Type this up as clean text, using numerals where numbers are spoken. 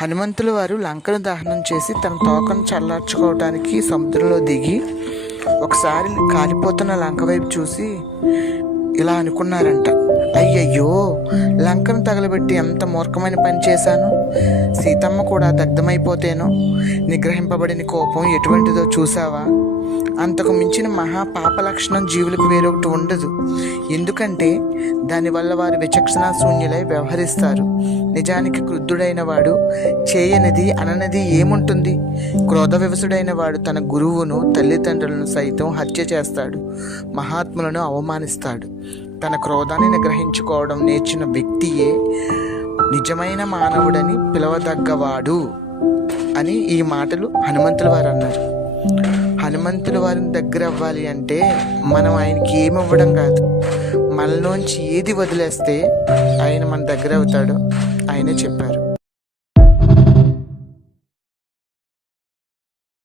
హనుమంతుల వారు లంకను దహనం చేసి తన తోకను చల్లార్చుకోవడానికి సముద్రంలో దిగి ఒకసారి కాలిపోతున్న లంక వైపు చూసి ఇలా అనుకున్నారంట, అయ్యయ్యో, లంకను తగలబెట్టి ఎంత మూర్ఖమైన పని చేశాను. సీతమ్మ కూడా దగ్ధమైపోతేనో. నిగ్రహింపబడిన కోపం ఎటువంటిదో చూసావా? అంతకు మించిన మహా పాప లక్షణం జీవులకు వేరొకటి ఉండదు. ఎందుకంటే దానివల్ల వారు విచక్షణ శూన్యులై వ్యవహరిస్తారు. నిజానికి క్రుద్ధుడైన వాడు చేయనిది అననిది ఏముంటుంది? క్రోధ వివసుడైన వాడు తన గురువును, తల్లిదండ్రులను సైతం హత్య చేస్తాడు, మహాత్ములను అవమానిస్తాడు. తన క్రోధాన్ని నిగ్రహించుకోవడం నేర్చిన వ్యక్తియే నిజమైన మానవుడని పిలవదగ్గవాడు అని ఈ మాటలు హనుమంతుల వారు అన్నారు. హనుమంతుల వారిని దగ్గర అవ్వాలి అంటే మనం ఆయనకి ఏమి ఇవ్వడం కాదు, మనలోంచి ఏది వదిలేస్తే ఆయన మన దగ్గర అవుతాడో ఆయనే చెప్పారు.